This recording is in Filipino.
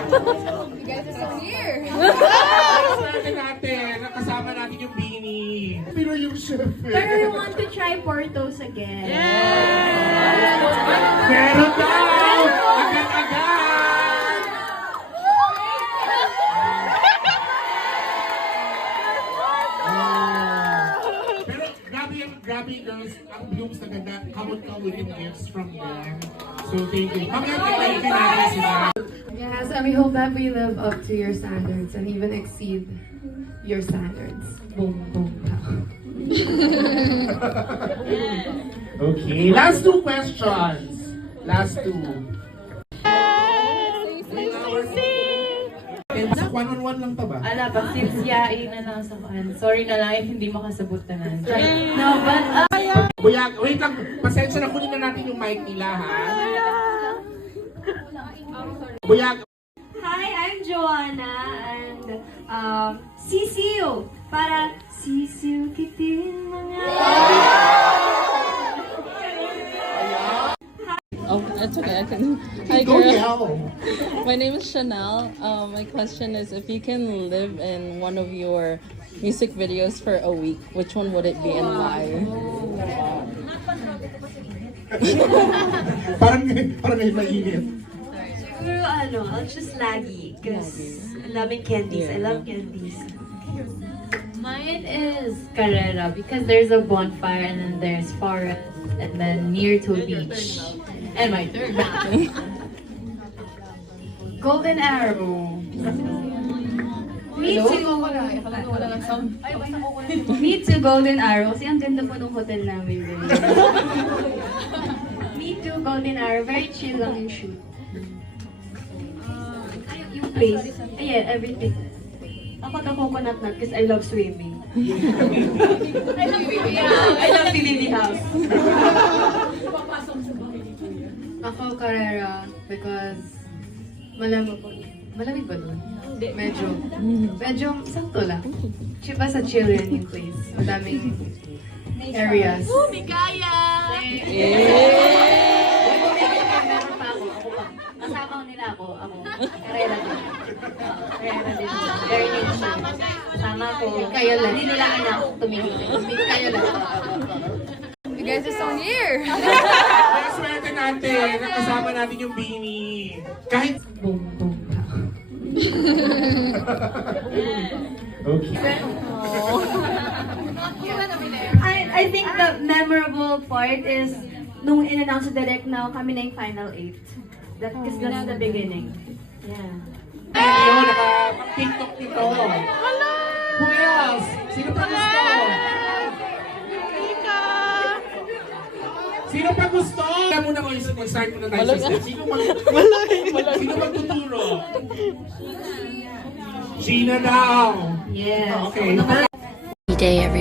You guys are so near. Kasama natin, nakasama natin yung Bini. Pero yung chef eh. Pero want to try Portos again. Yes! Agad-agad! Pero grabe yung, girls, ang blooms na. Kamot-kamot yung gifts from them. So thank you. Pag-antay natin natin sila. Yes, and we hope that we live up to your standards and even exceed your standards. Boom, boom, pow. Okay, last two questions. Last two. And sa one-on-one lang to ba? Ala, pag since yain na lang sa kan. Sorry na lang if hindi makasabot na nan. No, but uh, Kuya, wait lang. Pasensya na, kunin na natin yung mic nila, ha? Kuya, Hi, I'm Joanna and um, sisiu para sisiu kitin mga Oh, it's okay. I can. Hi, go girl. My name is Chanel. Um, my question is, if you can live in one of your music videos for a week, which one would it be and why? parang, parang may mainit. Siguro ano, I'll just lagi. Because ang daming candies. I love candies. mine is Carrera because there's a bonfire and then there's forest and then near to a beach. And my third Golden Arrow. Me too. Me too, Golden Arrow. Kasi ang ganda po ng hotel namin. Me too, Golden Arrow. Very chill lang yung shoot. Yung place. Ayan, everything. Ako the coconut nut because I love swimming. I love BB House. I love BB House. Ako, Carrera, because malamig po. Malamig ba doon? Medyo. Medyo sakto lang. Chill ba sa chill yan yung place? Madaming areas. Meron pa ako. Ako pa. Nila ako. Ako. Karera din. Karera din. Very nature. Kasama ko. Kayo lang. Hindi nila anak tumingin. Kayo lang. You guys are so near! Kaya swerte natin, nakasama natin yung Beanie. Kahit... Boom, boom. Okay. I, I think the memorable part is nung in-announce direct na kami na yung final eight. That, because that's the beginning. Yeah. Video, naka-tiktok nito. Who else? Sino pa gusto? Sino pa gusto? Kaya muna ko yung mag-start muna tayo sa step. Sino mag... Sino magtuturo? Gina daw. Yes. Okay. day every